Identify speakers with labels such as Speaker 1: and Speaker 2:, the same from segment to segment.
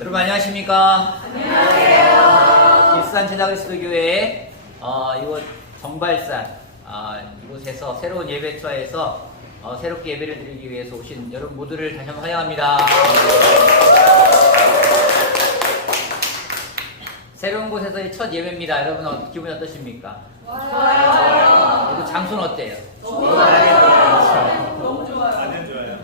Speaker 1: 여러분 안녕하십니까? 안녕하세요. 일산 제자그리스도교회 어, 이곳 정발산 아, 이곳에서 새로운 예배처에서 어, 새롭게 예배를 드리기 위해서 오신 여러분 모두를 다시 한번 환영합니다. 새로운 곳에서의 첫 예배입니다. 여러분 어, 기분이 어떠십니까? 좋아요. 그리고 장소는 어때요?
Speaker 2: 아니요 좋아요.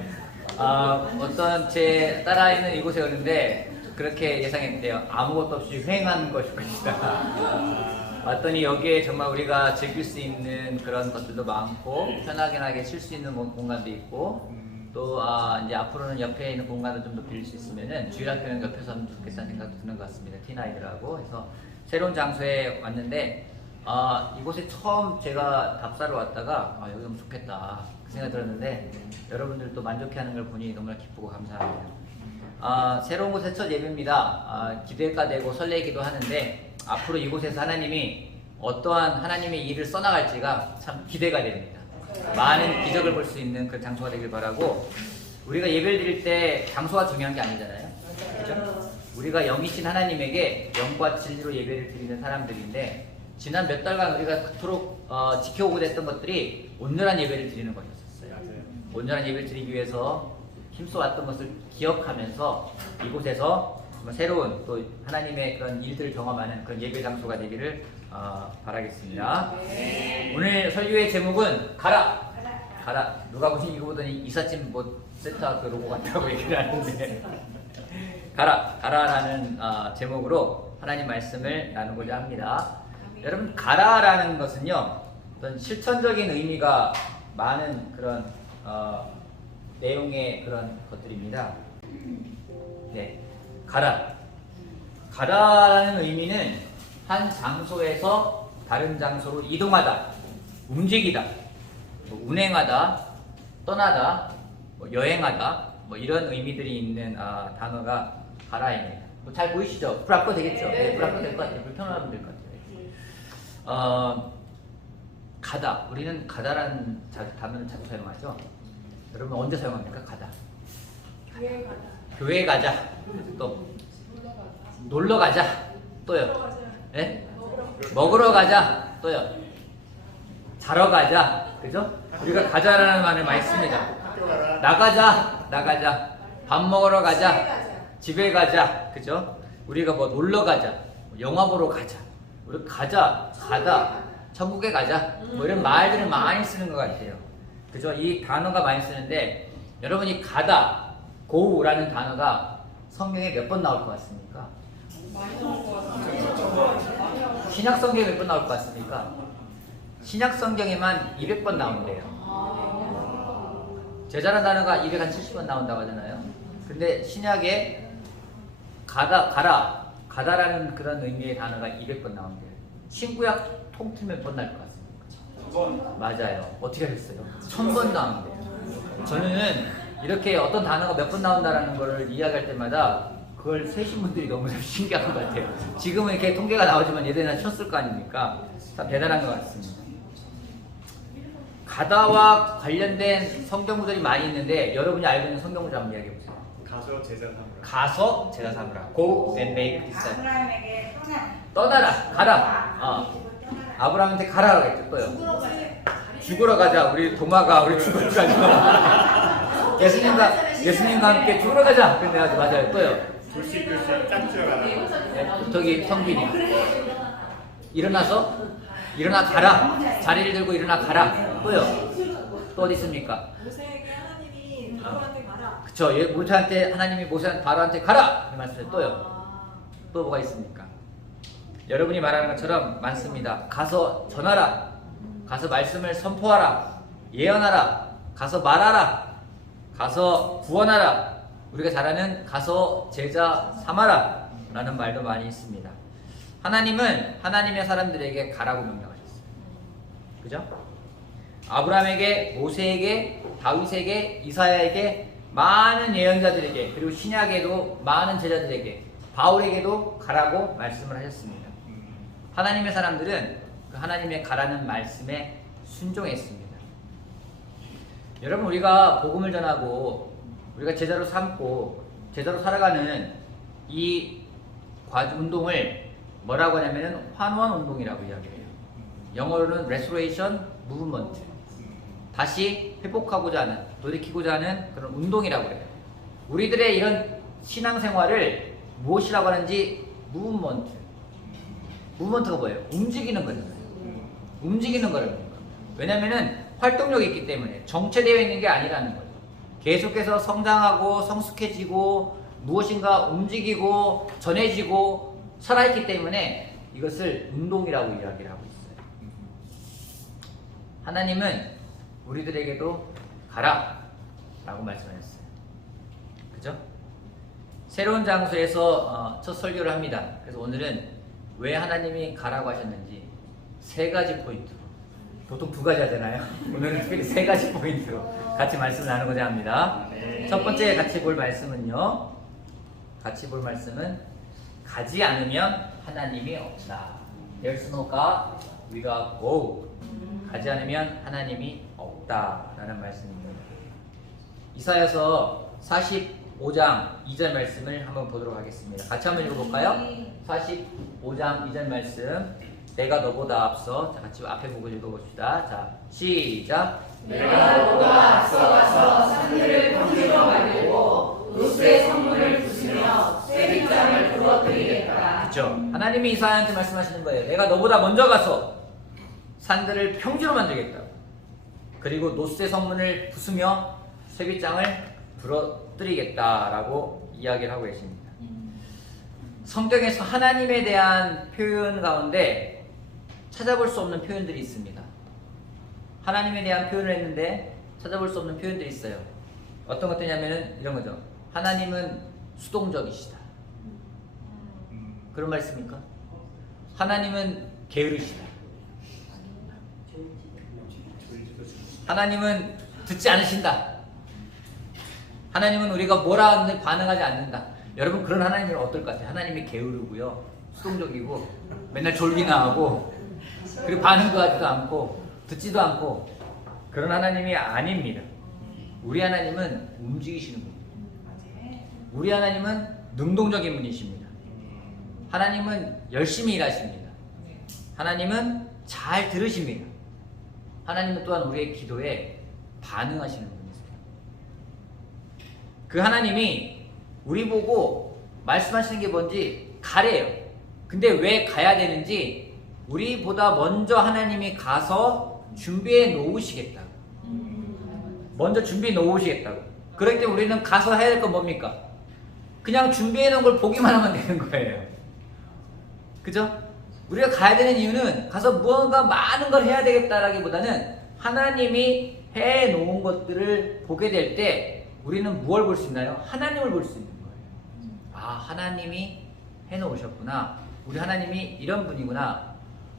Speaker 1: 아, 어떤 제 딸아이는 이곳에 오는데 그렇게 예상했대요. 아무것도 없이 휑한 것일 것이다. 왔더니 여기에 정말 우리가 즐길 수 있는 그런 것들도 많고 편하게 쉴 수 있는 공- 공간도 있고 또 아, 이제 앞으로는 옆에 있는 공간을 좀 더 빌릴 수 있으면은 주일학교는 옆에서 하면 좋겠다는 생각도 드는 것 같습니다. 티나이들하고 해서 새로운 장소에 왔는데 아, 이곳에 처음 제가 답사를 왔다가 아, 여기 너무 좋겠다 그 생각이 들었는데 여러분들도 만족해하는 걸 보니 너무나 기쁘고 감사합니다. 아, 새로운 곳의 첫 예배입니다. 아, 기대가 되고 설레기도 하는데 앞으로 이곳에서 하나님이 어떠한 하나님의 일을 써나갈지가 참 기대가 됩니다. 많은 기적을 볼 수 있는 그 장소가 되길 바라고 우리가 예배를 드릴 때 장소가 중요한 게 아니잖아요. 그죠? 우리가 영이신 하나님에게 영과 진리로 예배를 드리는 사람들인데 지난 몇 달간 우리가 그토록 어, 지켜오고 됐던 것들이 온전한 예배를 드리는 것이었어요. 온전한 예배를 드리기 위해서 힘써왔던 것을 기억하면서 이곳에서 새로운 또 하나님의 그런 일들을 경험하는 그런 예배 장소가 되기를 어, 바라겠습니다. 오늘 설교의 제목은 가라. 가라. 누가 보신 이거 보더니 이삿짐 뭐 세트와 그 로고 같다고 얘기를 하는데 가라. 가라라는 어, 제목으로 하나님 말씀을 나누고자 합니다. 여러분 가라라는 것은요 어떤 실천적인 의미가 많은 그런 어, 내용의 그런 것들입니다. 네, 가라. 가라라는 의미는 한 장소에서 다른 장소로 이동하다, 움직이다, 뭐 운행하다, 떠나다, 뭐 여행하다, 뭐 이런 의미들이 있는 아, 단어가 가라입니다. 뭐 잘 보이시죠? 불합거 되겠죠? 네, 불합거 될것 같아요. 불편하면 될 것 같아요. 어, 가다. 우리는 가다라는 자- 단어를 자주 사용하죠. 여러분 언제 사용합니까? 가다.
Speaker 3: 교회 가자.
Speaker 1: 교회 가자. 또 놀러 가자. 또요. 예? 먹으러 가자. 또요. 자러 가자. 그죠? 우리가 가자라는 말을 많이 씁니다. 나가자. 나가자. 밥 먹으러 가자. 집에 가자. 그죠? 우리가 뭐 놀러 가자. 뭐 영화 보러 가자. 우리 가자. 가다. 천국에 가자. 뭐 이런 말들을 많이 쓰는 것 같아요. 그죠? 이 단어가 많이 쓰는데 여러분이 가다, 고우라는 단어가 성경에 몇 번 나올 것 같습니까?
Speaker 3: 많이 나올 것 같아요.
Speaker 1: 신약 성경에 몇 번 나올 것 같습니까? 신약 성경에만 200번 나온대요. 제자라는 단어가 270번 나온다고 하잖아요. 근데 신약에 가다, 가라, 가다라는 그런 의미의 단어가 200번 나온대요. 신구약 통틀면 몇번 나올 것 같습니까?
Speaker 2: 번.
Speaker 1: 맞아요. 어떻게 하셨어요? 천번 나온대요. 저는 이렇게 어떤 단어가 몇 번 나온다라는 거를 이야기할 때마다 그걸 세신 분들이 너무 신기한 것 같아요. 지금은 이렇게 통계가 나오지만 예전에는 쳤을 거 아닙니까? 참 대단한 것 같습니다. 가다와 관련된 성경 구절이 많이 있는데 여러분이 알고 있는 성경 구절 한번 이야기해 보세요.
Speaker 2: 가서 제자 삼으라.
Speaker 1: 가서 제가 삼으라. Go and make disciples.
Speaker 3: 아브라함에게 떠나.
Speaker 1: 떠나라, 가라. 어. 아브라함한테 가라 그랬죠. 또요.
Speaker 3: 죽으러 가자.
Speaker 1: 죽으러 가자. 우리 도마가 우리 죽으러 가자. 예수님과 예수님과 함께 죽으러 가자. 근데 아주 맞아요. 또요.
Speaker 2: 글씨 글씨 짝지어 가라.
Speaker 1: 네, 저기 성빈이 일어나서 일어나 가라. 자리를 들고 일어나 가라. 또요. 또 어디 있습니까?
Speaker 3: 모세에게 하나님이 누구한테 가라.
Speaker 1: 그쵸. 예, 모세한테 하나님이 모세한테 바로한테 가라. 이 말씀 또요. 또 뭐가 있습니까? 여러분이 말하는 것처럼 많습니다. 가서 전하라. 가서 말씀을 선포하라. 예언하라. 가서 말하라. 가서 구원하라. 우리가 잘 아는 가서 제자 삼아라. 라는 말도 많이 있습니다. 하나님은 하나님의 사람들에게 가라고 명령하셨어요. 그죠? 아브라함에게, 모세에게, 다윗에게, 이사야에게, 많은 예언자들에게, 그리고 신약에도 많은 제자들에게, 바울에게도 가라고 말씀을 하셨습니다.
Speaker 2: 음,
Speaker 1: 하나님의 사람들은 그 하나님의 가라는 말씀에 순종했습니다. 여러분 우리가 복음을 전하고 우리가 제자로 삼고 제자로 살아가는 이과 운동을 뭐라고 하냐면은 환원 운동이라고 이야기해요. 영어로는 restoration movement. 다시 회복하고자 하는, 돌이키고자 하는 그런 운동이라고 해요. 우리들의 이런 신앙생활을 무엇이라고 하는지 무브먼트. 무브먼트가 뭐예요? 움직이는 거잖아요. 움직이는 거를 는 왜냐면은 활동력이 있기 때문에 정체되어 있는 게 아니라는 거죠. 계속해서 성장하고 성숙해지고 무엇인가 움직이고 전해지고 살아있기 때문에 이것을 운동이라고 이야기를 하고 있어요. 하나님은 우리들에게도 가라 라고 말씀하셨어요. 그죠? 새로운 장소에서 어, 첫 설교를 합니다. 그래서 오늘은 왜 하나님이 가라고 하셨는지 세 가지 포인트로 보통 두 가지 하잖아요. 오늘은 특별히 세 가지 포인트로 같이 말씀을 나누고자 합니다. 첫 번째 같이 볼 말씀은요. 같이 볼 말씀은 가지 않으면 하나님이 없다. There's no God without go. 가지 않으면 하나님이 없다라는 말씀입니다. 이사야서 45장 2절 말씀을 한번 보도록 하겠습니다. 같이 한번 읽어볼까요? 45장 2절 말씀. 내가 너보다 앞서 자, 같이 앞에 보고 읽어봅시다. 자, 시작.
Speaker 4: 내가 너보다 앞서가서 산들을 평지로 만들고 노스의 성문을 부수며 쇠빗장을 부러뜨리겠다.
Speaker 1: 그렇죠. 하나님이 이사야한테 말씀하시는 거예요. 내가 너보다 먼저 가서 산들을 평지로 만들겠다. 그리고 노스의 성문을 부수며 쇠빗장을 부러뜨리겠다라고 이야기를 하고 계십니다. 성경에서 하나님에 대한 표현 가운데 찾아볼 수 없는 표현들이 있습니다. 하나님에 대한 표현을 했는데 찾아볼 수 없는 표현들이 있어요. 어떤 것들이냐면은 이런 거죠. 하나님은 수동적이시다. 그런 말 있습니까? 하나님은 게으르시다. 하나님은 듣지 않으신다. 하나님은 우리가 뭐라 하는데 반응하지 않는다. 여러분 그런 하나님은 어떨 것 같아요? 하나님이 게으르고요. 수동적이고 맨날 졸기나 하고 그리고 반응도 하지도 않고 듣지도 않고 그런 하나님이 아닙니다. 우리 하나님은 움직이시는 분. 우리 하나님은 능동적인 분이십니다. 하나님은 열심히 일하십니다. 하나님은 잘 들으십니다. 하나님은 또한 우리의 기도에 반응하시는 분이세요. 그 하나님이 우리 보고 말씀하시는 게 뭔지 가래요. 근데 왜 가야 되는지 우리보다 먼저 하나님이 가서 준비해 놓으시겠다. 먼저 준비해 놓으시겠다고. 그렇기 때문에 우리는 가서 해야 될 건 뭡니까? 그냥 준비해 놓은 걸 보기만 하면 되는 거예요. 그죠? 우리가 가야 되는 이유는 가서 무언가 많은 걸 해야 되겠다라기보다는 하나님이 해 놓은 것들을 보게 될 때 우리는 무엇을 볼 수 있나요? 하나님을 볼수 거예요. 아, 하나님이 해 놓으셨구나. 우리 하나님이 이런 분이구나.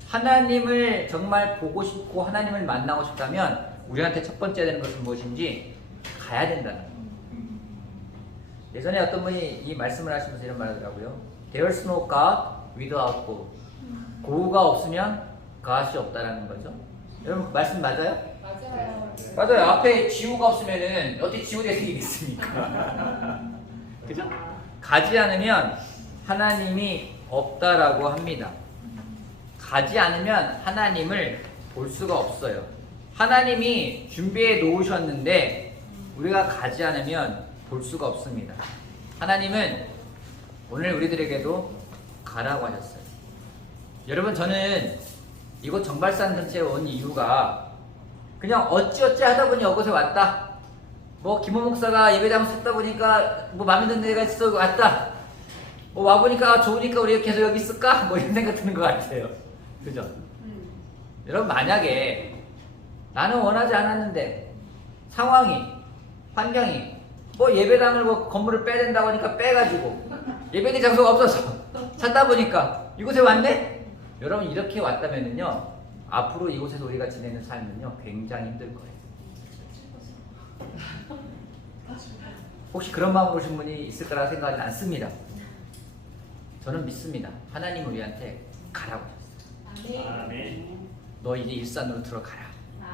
Speaker 1: 하나님을 정말 보고 싶고 하나님을 만나고 싶다면 우리한테 첫 번째 되는 것은 무엇인지 가야 된다는 거예요. 예전에 어떤 분이 이 말씀을 하시면서 이런 말을 하더라고요. There's no God without go. 고우가 없으면 God이 없다라는 거죠. 여러분 그 말씀 맞아요?
Speaker 4: 맞아요.
Speaker 1: 맞아요. 앞에 지우가 없으면은 어떻게 지우 대 생기겠습니까? 그죠? 가지 않으면 하나님이 없다라고 합니다. 가지 않으면 하나님을 볼 수가 없어요. 하나님이 준비해 놓으셨는데 우리가 가지 않으면 볼 수가 없습니다. 하나님은 오늘 우리들에게도 가라고 하셨어요. 여러분 저는 이곳 정발산 전체에 온 이유가 그냥 어찌어찌 하다 보니 이곳에 왔다. 뭐 김호 목사가 예배당 썼다 보니까 뭐 마음에 드는 데가 있어 왔다. 뭐 와보니까 좋으니까 우리가 계속 여기 있을까? 뭐 이런 생각 드는 것 같아요. 그죠? 여러분 만약에 나는 원하지 않았는데 상황이 환경이 뭐 예배당을 뭐 건물을 빼야 된다고 하니까 빼가지고 예배당 장소가 없어서 찾다 보니까 이곳에 왔네? 여러분 이렇게 왔다면은요 앞으로 이곳에서 우리가 지내는 삶은요 굉장히 힘들 거예요. 혹시 그런 마음 오신 분이 있을 거라 생각하지 않습니다. 저는 믿습니다. 하나님 우리한테 가라고 하셨어요.
Speaker 2: 아멘.
Speaker 1: 너 이제 일산으로 들어가라.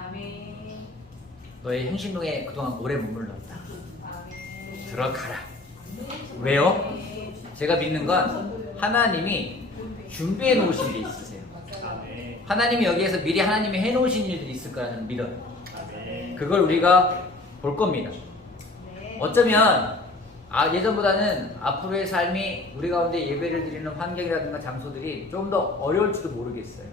Speaker 4: 아멘.
Speaker 1: 너의 행신동에 그동안 오래 머물렀다.
Speaker 4: 아멘.
Speaker 1: 들어가라. 왜요? 제가 믿는 건 하나님이 준비해 놓으신 게 있으세요.
Speaker 2: 아멘.
Speaker 1: 하나님이 여기에서 미리 하나님이 해 놓으신 일들이 있을 거라 저는 믿어요.
Speaker 2: 아멘.
Speaker 1: 그걸 우리가 볼 겁니다.
Speaker 3: 네.
Speaker 1: 어쩌면 아, 예전보다는 앞으로의 삶이 우리 가운데 예배를 드리는 환경이라든가 장소들이 좀 더 어려울지도 모르겠어요.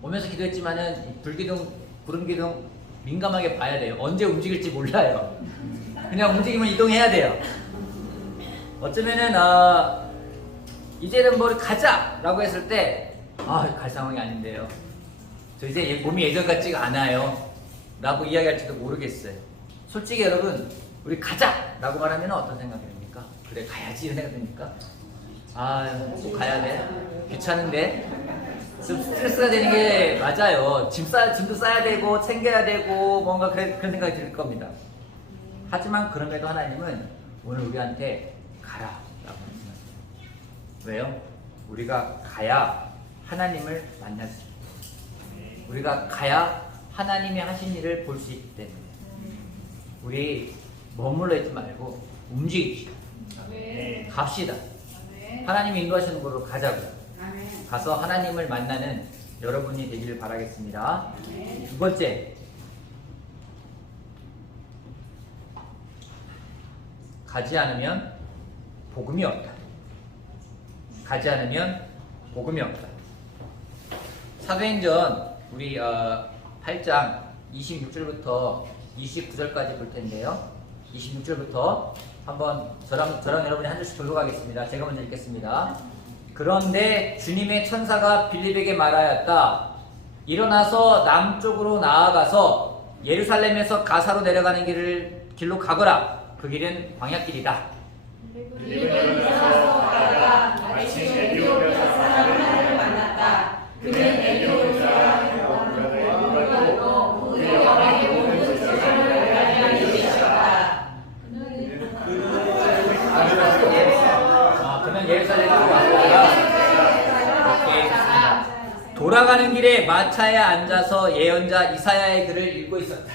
Speaker 1: 오면서 기도했지만은 이 불기둥, 구름기둥 민감하게 봐야 돼요. 언제 움직일지 몰라요. 그냥 움직이면 이동해야 돼요. 어쩌면은 아, 이제는 뭐 가자라고 했을 때 아, 갈 상황이 아닌데요. 저 이제 예- 몸이 예전 같지가 않아요. 라고 이야기할지도 모르겠어요. 솔직히 여러분, 우리 가자! 라고 말하면 어떤 생각이 듭니까? 그래, 가야지. 이런 생각 듭니까? 아, 꼭 가야 돼. 귀찮은데? 좀 스트레스가 되는 게 맞아요. 짐 싸, 짐도 싸야 되고, 챙겨야 되고, 뭔가 그래, 그런 생각이 들 겁니다. 하지만 그럼에도 하나님은 오늘 우리한테 가라. 라고 말씀하세요. 왜요? 우리가 가야 하나님을 만날 수 있어요. 우리가 가야 하나님이 하신 일을 볼 수 있기 때문에 우리 머물러 있지 말고 움직입시다.
Speaker 2: 아멘.
Speaker 1: 갑시다. 하나님이 인도하시는 곳으로 가자고요.
Speaker 4: 아멘.
Speaker 1: 가서 하나님을 만나는 여러분이 되기를 바라겠습니다. 두 번째, 가지 않으면 복음이 없다. 가지 않으면 복음이 없다. 사도행전 우리 어, 8장 26절부터 29절까지 볼 텐데요. 26절부터 한번 저랑 저랑 여러분이 한 줄씩 교독하겠습니다. 제가 먼저 읽겠습니다. 그런데 주님의 천사가 빌립에게 말하였다. 일어나서 남쪽으로 나아가서 예루살렘에서 가사로 내려가는 길을 길로 가거라. 그 길은 광야길이다.
Speaker 2: 빌립보로 가다가 마침 에디오피아 사람을
Speaker 4: 만났다.
Speaker 2: 그는 에디오피아 왕가도 그 여왕의 모든 세상을 알게 되셨다.
Speaker 1: 아, 그는 예루살렘으로 왔다가 이렇게 있습니다. 마차에 앉아서 예언자 이사야의 글을 읽고 있었다.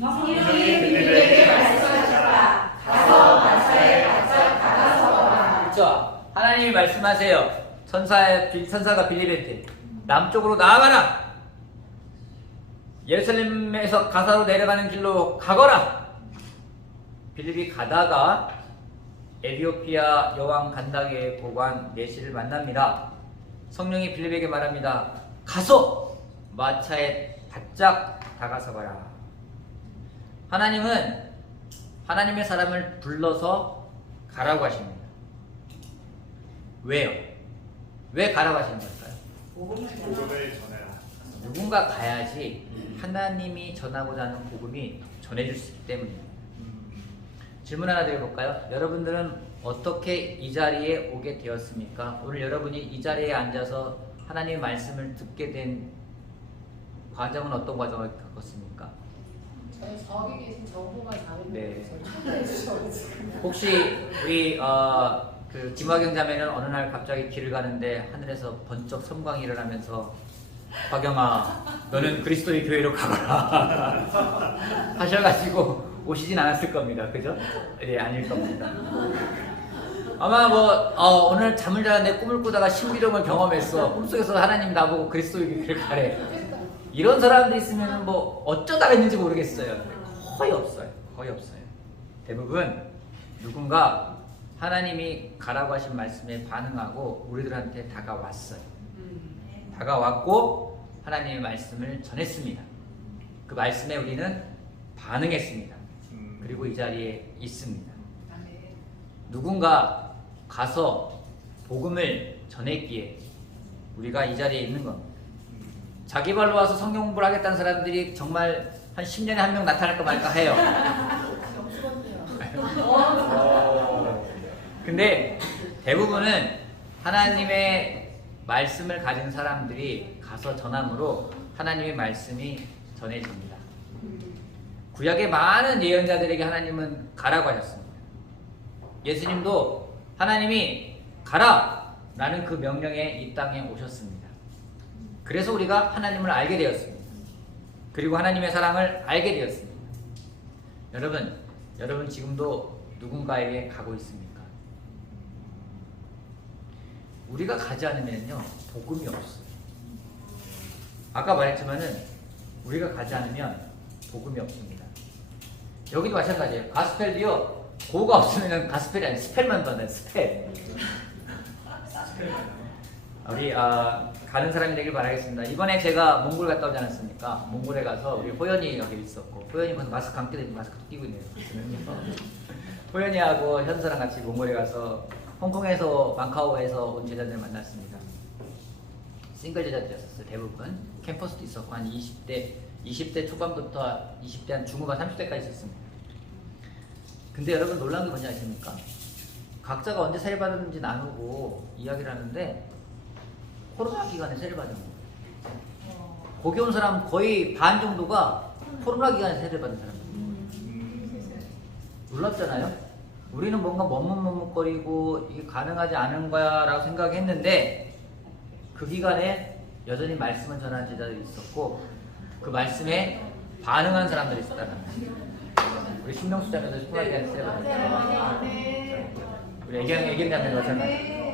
Speaker 2: 성령이 빌립에게 말씀하셨다. 가서 마차에 바짝 다가서라.
Speaker 1: 그렇죠? 하나님이 말씀하세요. 천사 천사가 빌립한테 남쪽으로 나아가라. 예루살렘에서 가사로 내려가는 길로 가거라. 빌립이 가다가 에디오피아 여왕 간다게 보관 내시를 만납니다. 성령이 빌립에게 말합니다. 가서 마차에 바짝 다가서거라. 하나님은 하나님의 사람을 불러서 가라고 하십니다. 왜요? 왜 가라고 하시는 걸까요?
Speaker 2: 복음을 전해라.
Speaker 1: 누군가 가야지 하나님이 전하고자 하는 복음이 전해질 수 있기 때문입니다. 질문 하나 드려볼까요? 여러분들은 어떻게 이 자리에 오게 되었습니까? 오늘 여러분이 이 자리에 앉아서 하나님의 말씀을 듣게 된 과정은 어떤 과정을 겪었습니까?
Speaker 5: 저희 저기 계신 정보가 다른데
Speaker 1: 네. 혹시 우리 어, 그 김화경 자매는 어느 날 갑자기 길을 가는데 하늘에서 번쩍 섬광이 일어나면서 화경아 너는 그리스도의 교회로 가거라 하셔가지고 오시진 않았을 겁니다 그죠? 예 아닐 겁니다 아마 뭐 어, 오늘 잠을 자는데 꿈을 꾸다가 신비로움을 경험했어 꿈속에서 하나님 나보고 그리스도의 교회를 가래 이런 사람도 있으면 뭐 어쩌다 했는지 모르겠어요. 거의 없어요. 거의 없어요. 대부분 누군가 하나님이 가라고 하신 말씀에 반응하고 우리들한테 다가왔어요. 다가왔고 하나님의 말씀을 전했습니다. 그 말씀에 우리는 반응했습니다.
Speaker 2: 음.
Speaker 1: 그리고 이 자리에 있습니다. 누군가 가서 복음을 전했기에 우리가 이 자리에 있는 겁니다. 자기 발로 와서 성경 공부를 하겠다는 사람들이 정말 한 10년에 한 명 나타날까 말까 해요. 근데 대부분은 하나님의 말씀을 가진 사람들이 가서 전함으로 하나님의 말씀이 전해집니다. 구약의 많은 예언자들에게 하나님은 가라고 하셨습니다. 예수님도 하나님이 가라! 라는 그 명령에 이 땅에 오셨습니다. 그래서 우리가 하나님을 알게 되었습니다. 그리고 하나님의 사랑을 알게 되었습니다. 여러분, 여러분 지금도 누군가에게 가고 있습니까? 우리가 가지 않으면요 복음이 없어요. 아까 말했지만은 우리가 가지 않으면 복음이 없습니다. 여기도 마찬가지예요. 가스펠도요 고가 없으면 가스펠이 아니라 스펠만 받아요. 스펠. 우리 아, 가는 사람이 되길 바라겠습니다. 이번에 제가 몽골 갔다 오지 않았습니까? 몽골에 가서 우리 호연이 여기 있었고 호연이 무슨 마스크 감게 되고 마스크 끼고 있네요. 호연이하고 현서랑 같이 몽골에 가서 홍콩에서 마카오에서 온 제자들 만났습니다. 싱글 제자들이었어요 대부분 캠퍼스도 있었고 한 20대 20대 초반부터 20대 한 중후반 30대까지 있었습니다. 근데 여러분 놀란 게 뭔지 아십니까? 각자가 언제 세례 받았는지 나누고 이야기를 하는데 코로나 기간에 세례 받은 거예요. 거기 온 사람 거의 반 정도가 코로나 기간에 세례 받은 사람이에요. 놀랍잖아요. 우리는 뭔가 머뭇머뭇거리고 이게 가능하지 않은 거야라고 생각했는데 그 기간에 여전히 말씀을 전하는 제자들이 있었고 그 말씀에 반응한 사람들이 있었다는 거예요. 우리 신명수 자매도 스포라이한세 받았어요. 우리 애경 애경 자매도 마찬가지.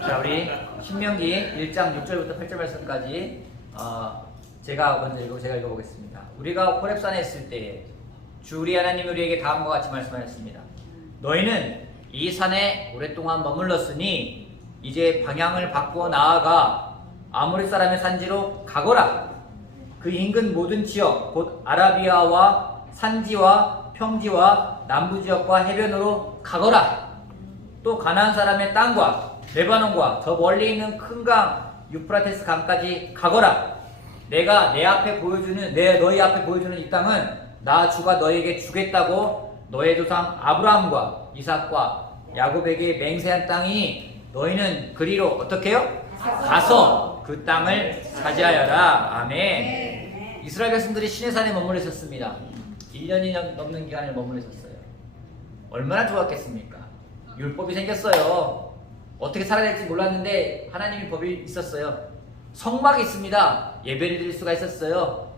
Speaker 1: 자 우리 신명기 1장 6절부터 8절 말씀까지 어, 제가 먼저 읽고 제가 읽어보겠습니다. 우리가 호렙산에 있을 때에 주 우리 하나님 우리에게 다음과 같이 말씀하셨습니다. 너희는 이 산에 오랫동안 머물렀으니 이제 방향을 바꾸어 나아가 아모리 사람의 산지로 가거라. 그 인근 모든 지역 곧 아라비아와 산지와 평지와 남부 지역과 해변으로 가거라. 또 가나안 사람의 땅과 레바논과 저 멀리 있는 큰 강 유프라테스 강까지 가거라. 내가 내 앞에 보여주는 내 너희 앞에 보여주는 이 땅은 나 주가 너에게 주겠다고 너의 조상 아브라함과 이삭과 야곱에게 맹세한 땅이니 너희는 그리로 어떻게요? 가서 그 땅을 차지하여라. 아멘. 이스라엘 백성들이 시내산에 머물러 있었습니다. 1년이 넘는 기간을 머물러 있었어요. 얼마나 좋았겠습니까? 율법이 생겼어요. 어떻게 살아야 될지 몰랐는데 하나님의 법이 있었어요. 성막이 있습니다. 예배를 드릴 수가 있었어요.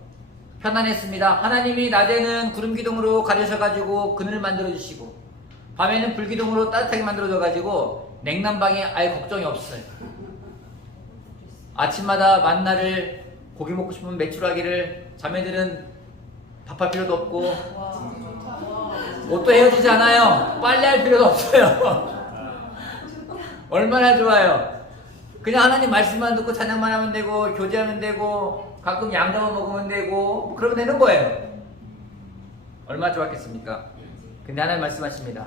Speaker 1: 편안했습니다. 하나님이 낮에는 구름 기둥으로 가려셔가지고 그늘을 만들어 주시고 밤에는 불 기둥으로 따뜻하게 만들어줘 가지고 냉난방에 아예 걱정이 없어요. 아침마다 만나를 고기 먹고 싶으면 매출하기를 자매들은 밥할 필요도 없고 옷도 헤어지지 않아요. 빨래할 필요도 없어요. 얼마나 좋아요. 그냥 하나님 말씀만 듣고 찬양만 하면 되고 교제하면 되고 가끔 양념을 먹으면 되고 그러면 되는 거예요. 얼마나 좋았겠습니까? 근데 하나님 말씀하십니다.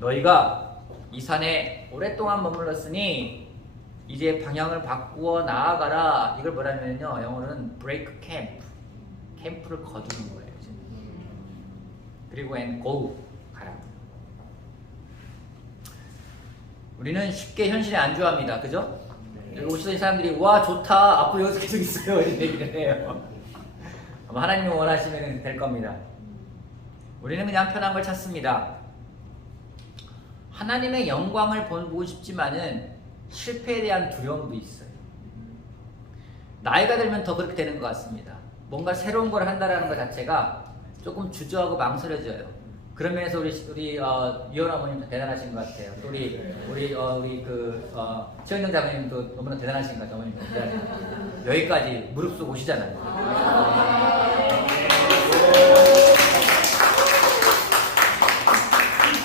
Speaker 1: 너희가 이 산에 오랫동안 머물렀으니 이제 방향을 바꾸어 나아가라. 이걸 뭐라면요. 영어로는 break camp. 캠프를 거두는 거예요. 이제. 그리고 and go 가라. 우리는 쉽게 현실에 안주합니다. 그죠? 여기 오시던 사람들이 와 좋다 앞으로 여기서 계속 있어요 이런 얘기를 해요. 아마 하나님이 원하시면 될 겁니다. 우리는 그냥 편한 걸 찾습니다. 하나님의 영광을 보고 싶지만은 실패에 대한 두려움도 있어요. 나이가 들면 더 그렇게 되는 것 같습니다. 뭔가 새로운 걸 한다라는 것 자체가 조금 주저하고 망설여져요. 그런 면에서 우리 우리 어, 이혼 어머님도 대단하신 것 같아요. 또 우리 우리 어, 우리 그 어, 최은정 장모님도 너무나 대단하신 것 같아요. 어머님 대단하신 여기까지 무릎 꿇고 오시잖아요.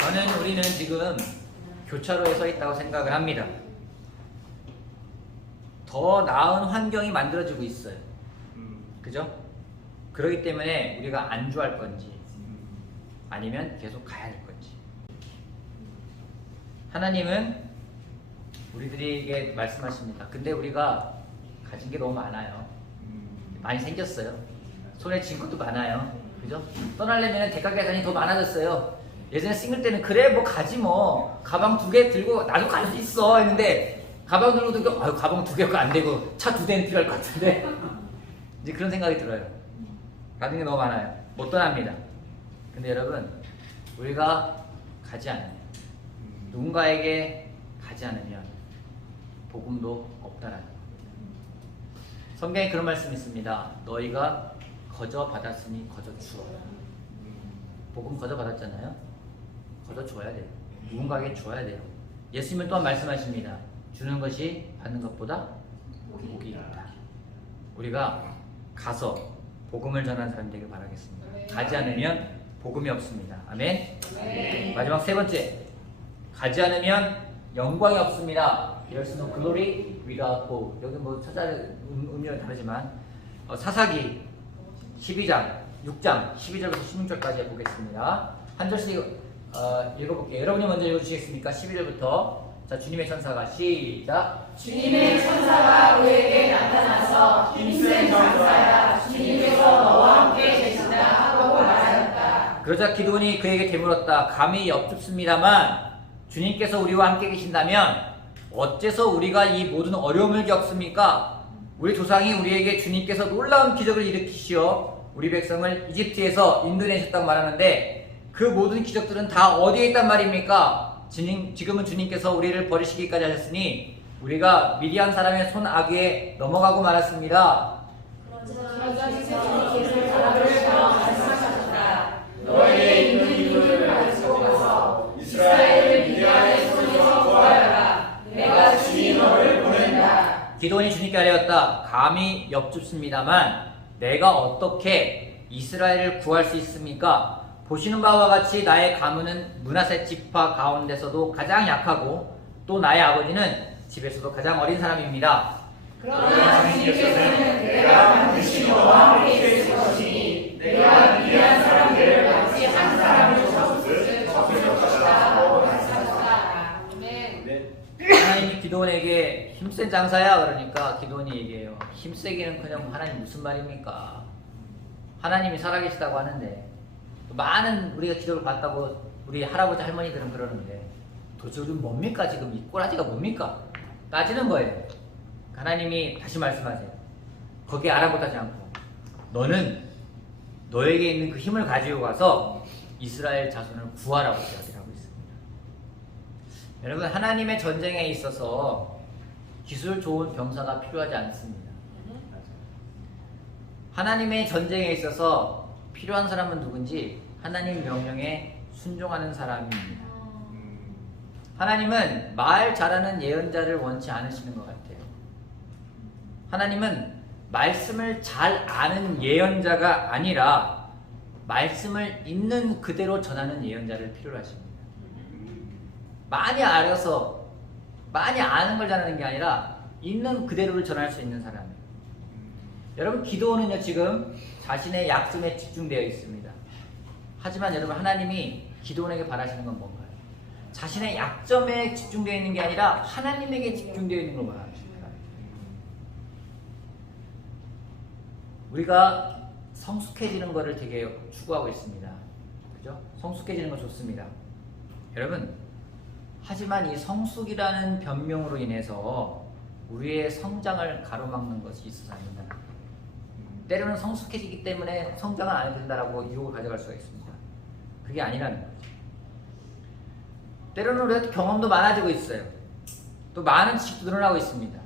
Speaker 1: 저는 우리는 지금 교차로에 서 있다고 생각을 합니다. 더 나은 환경이 만들어지고 있어요.
Speaker 2: 음,
Speaker 1: 그죠? 그렇기 때문에 우리가 안주할 건지
Speaker 2: 음,
Speaker 1: 아니면 계속 가야 될 건지. 하나님은 우리들에게 말씀하십니다. 근데 우리가 가진 게 너무 많아요.
Speaker 2: 음,
Speaker 1: 많이 생겼어요. 손에 쥔 것도 많아요. 그죠? 떠나려면 대가 계산이 더 많아졌어요. 예전에 싱글 때는 그래 뭐 가지 뭐 가방 두 개 들고 나도 갈 수 있어 했는데 가방 들고 들고 아유 가방 두 개가 안 되고 차 두 대는 필요할 것 같은데 이제 그런 생각이 들어요. 가진 게 너무 많아요. 못 떠납니다. 근데 여러분 우리가 가지 않으면
Speaker 2: 음,
Speaker 1: 누군가에게 가지 않으면 복음도 없다라는 거. 성경에 그런 말씀이 있습니다. 너희가 거저 받았으니 거저 주어라.
Speaker 2: 음,
Speaker 1: 복음 거저 받았잖아요. 거저 줘야 돼요. 누군가에게 줘야 돼요. 예수님은 또한 말씀하십니다. 주는 것이 받는 것보다 복이 있다. 우리가 가서 복음을 전하는 사람 되길 바라겠습니다. 가지 않으면 복음이 없습니다. 아멘.
Speaker 5: 네.
Speaker 1: 마지막 세 번째 가지 않으면 영광이 없습니다. There's no glory without hope. 여기 뭐 찾아 음, 의미는 다르지만 어, 사사기 12장 6장 12절부터 16절까지 보겠습니다. 한 절씩 어, 읽어볼게요. 여러분이 먼저 읽어주시겠습니까? 12절부터 자 주님의 천사가 시작.
Speaker 5: 주님의 천사가 그에게 나타나서 힘센 장사야 주님께서 너와 함께 계신다 하고 말하였다.
Speaker 1: 그러자 기도원이 그에게 되물었다. 감히 엽죽습니다만 주님께서 우리와 함께 계신다면 어째서 우리가 이 모든 어려움을 겪습니까? 우리 조상이 우리에게 주님께서 놀라운 기적을 일으키시어 우리 백성을 이집트에서 인도내셨다고 말하는데 그 모든 기적들은 다 어디에 있단 말입니까? 주님, 지금은 주님께서 우리를 버리시기까지 하셨으니 우리가 미디안 사람의 손 아귀에 넘어가고 말았습니다. 기도원이 주님께 아뢰었다. 감히 엽줍습니다만 내가 어떻게 이스라엘을 구할 수 있습니까? 보시는 바와 같이 나의 가문은 문하세 지파 가운데서도 가장 약하고 또 나의 아버지는 집에서도 가장 어린 사람입니다.
Speaker 5: 그러나 주님께서는 내가 반드시 너와 함께 있을 것이니 내가 미디안 사람들을 마치 한 사람을 접수 것이다.
Speaker 2: 네.
Speaker 1: 하나님이 기도원에게 힘센 장사야 그러니까 기도원이 얘기해요. 힘세기는 그냥 하나님 무슨 말입니까? 하나님이 살아계시다고 하는데 또 많은 우리가 기도를 받다고 우리 할아버지 할머니들은 그러는데 도대체 우리는 뭡니까 지금 이 꼬라지가 뭡니까? 따지는 거예요. 하나님이 다시 말씀하세요. 거기에 알아보다지 않고 너는 너에게 있는 그 힘을 가지고 가서 이스라엘 자손을 구하라고 이야기를 하고 있습니다. 여러분 하나님의 전쟁에 있어서 기술 좋은 병사가 필요하지 않습니다. 하나님의 전쟁에 있어서 필요한 사람은 누군지 하나님 명령에 순종하는 사람입니다.
Speaker 2: 음,
Speaker 1: 하나님은 말 잘하는 예언자를 원치 않으시는 것 같아요. 하나님은 말씀을 잘 아는 예언자가 아니라 말씀을 있는 그대로 전하는 예언자를 필요로 하십니다. 많이 알아서 많이 아는 걸 전하는 게 아니라 있는 그대로를 전할 수 있는 사람이에요. 여러분 기도는요 지금 자신의 약점에 집중되어 있습니다. 하지만 여러분 하나님이 기도원에게 바라시는 건 뭔가요? 자신의 약점에 집중되어 있는 게 아니라 하나님에게 집중되어 있는 걸 바라십니다. 우리가 성숙해지는 것을 되게 추구하고 있습니다. 그죠? 성숙해지는 거 좋습니다. 여러분, 하지만 이 성숙이라는 변명으로 인해서 우리의 성장을 가로막는 것이 있어서 안 된다. 때로는 성숙해지기 때문에 성장은 안 된다라고 유혹을 가져갈 수가 있습니다. 그게 아니라는 거죠. 때로는 우리가 경험도 많아지고 있어요. 또 많은 지식도 늘어나고 있습니다.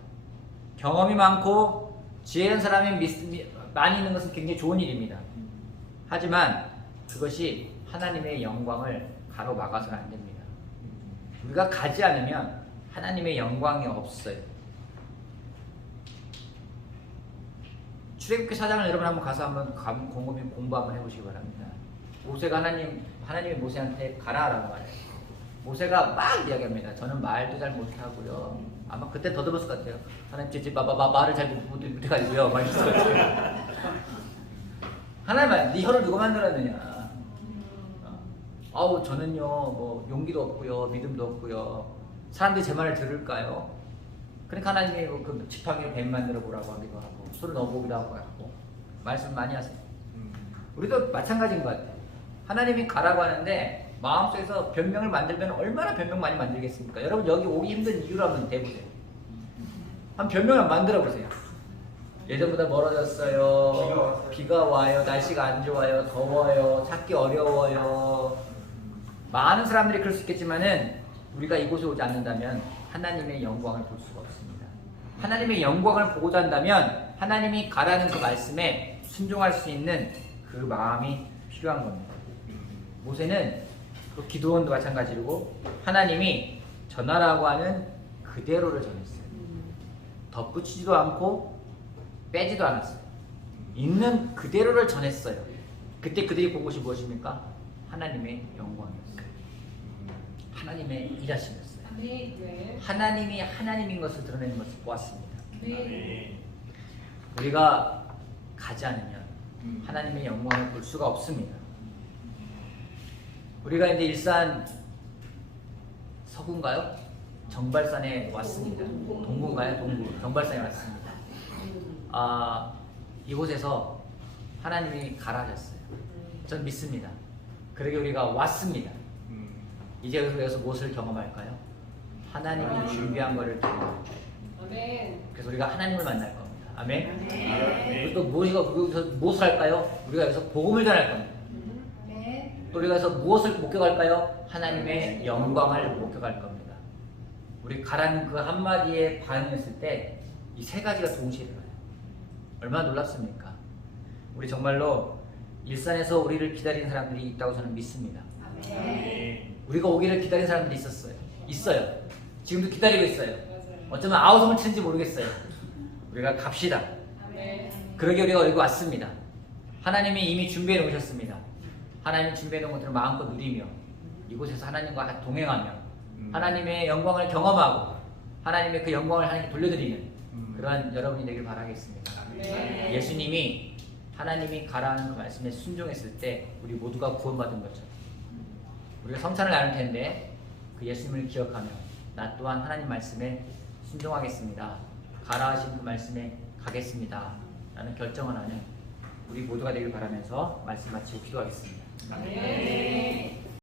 Speaker 1: 경험이 많고 지혜 있는 사람이 미스- 미- 많이 있는 것은 굉장히 좋은 일입니다. 하지만 그것이 하나님의 영광을 가로막아서는 안 됩니다. 우리가 가지 않으면 하나님의 영광이 없어요. 출애굽기 사장을 여러분 한번 가서 한번 감- 곰곰이 공부 한번 해보시기 바랍니다. 모세가 하나님 하나님이 모세한테 가라라고 말해요. 모세가 막 이야기합니다. 저는 말도 잘 못하고요. 아마 그때 더듬었을 것 같아요. 하나님 제 마, 마, 마, 말을 잘 못해가지고요. 같아요. 하나님아, 네 혀를 누가 만들었느냐? 어? 아우 저는요 뭐 용기도 없고요 믿음도 없고요 사람들이 제 말을 들을까요? 그러니까 하나님이 그 지팡이로 뱀 만들어 보라고 하기도 하고 술을 넣어보기도 하고 하고 말씀 많이 하세요.
Speaker 2: 음,
Speaker 1: 우리도 마찬가지인 것 같아요. 하나님이 가라고 하는데 마음속에서 변명을 만들면 얼마나 변명 많이 만들겠습니까? 여러분 여기 오기 힘든 이유를 한번 대보세요. 한 변명을 만들어 보세요. 예전보다 멀어졌어요.
Speaker 2: 비가.
Speaker 1: 비가 와요. 날씨가 안 좋아요. 더워요. 찾기 어려워요. 많은 사람들이 그럴 수 있겠지만은 우리가 이곳에 오지 않는다면 하나님의 영광을 볼 수가 없습니다. 하나님의 영광을 보고자 한다면 하나님이 가라는 그 말씀에 순종할 수 있는 그 마음이 필요한 겁니다.
Speaker 2: 음,
Speaker 1: 모세는 그 기도원도 마찬가지고 하나님이 전하라고 하는 그대로를 전했어요. 덧붙이지도 않고 빼지도 않았어요. 있는 그대로를 전했어요. 그때 그들이 본 것이 무엇입니까? 하나님의 영광이었어요. 하나님의 일하심이었어요.
Speaker 4: 네.
Speaker 1: 하나님이 하나님인 것을 드러내는 것을 보았습니다.
Speaker 4: 네.
Speaker 1: 우리가 가지 않으면
Speaker 2: 음.
Speaker 1: 하나님의 영광을 볼 수가 없습니다. 우리가 이제 일산 서구인가요? 정발산에 왔습니다. 동구인가요? 동구. 정발산에 왔습니다. 아, 이곳에서 하나님이 가라하셨어요. 전 믿습니다. 그러게 우리가 왔습니다.
Speaker 2: 음.
Speaker 1: 이제 여기서 무엇을 경험할까요? 하나님이 준비한 것을 경험할. 그래서 우리가 하나님을 만날 겁니다. 아멘.
Speaker 2: 네.
Speaker 1: 우리 또 우리가 여기서 무엇을 할까요? 우리가 여기서 복음을 전할 겁니다.
Speaker 4: 네.
Speaker 1: 또 우리가 여기서 무엇을 목격할까요? 하나님의 영광을 목격할 겁니다. 우리 가라는 그 한마디에 반응했을 때 이 세 가지가 동시에 일어나요. 얼마나 놀랍습니까? 우리 정말로 일산에서 우리를 기다리는 사람들이 있다고 저는 믿습니다.
Speaker 2: 네.
Speaker 1: 우리가 오기를 기다리는 사람들이 있었어요. 있어요. 지금도 기다리고
Speaker 4: 있어요.
Speaker 1: 어쩌면 아우성을 치는지 모르겠어요. 우리가 갑시다.
Speaker 4: 아멘.
Speaker 1: 그러게 우리가 여기 왔습니다. 하나님이 이미 준비해 놓으셨습니다. 하나님이 준비해 놓은 것들을 마음껏 누리며 이곳에서 하나님과 동행하며
Speaker 2: 음.
Speaker 1: 하나님의 영광을 경험하고 하나님의 그 영광을 하나님께 돌려드리는
Speaker 2: 음.
Speaker 1: 그러한 여러분이 되길 바라겠습니다.
Speaker 4: 네.
Speaker 1: 예수님이 하나님이 가라는 그 말씀에 순종했을 때 우리 모두가 구원받은 거죠. 우리가 성찬을 나눌 텐데 그 예수님을 기억하며 나 또한 하나님 말씀에 순종하겠습니다. 가라 하신 그 말씀에 가겠습니다. 라는 결정을 하는 우리 모두가 되길 바라면서 말씀 마치고 기도하겠습니다.
Speaker 4: 네.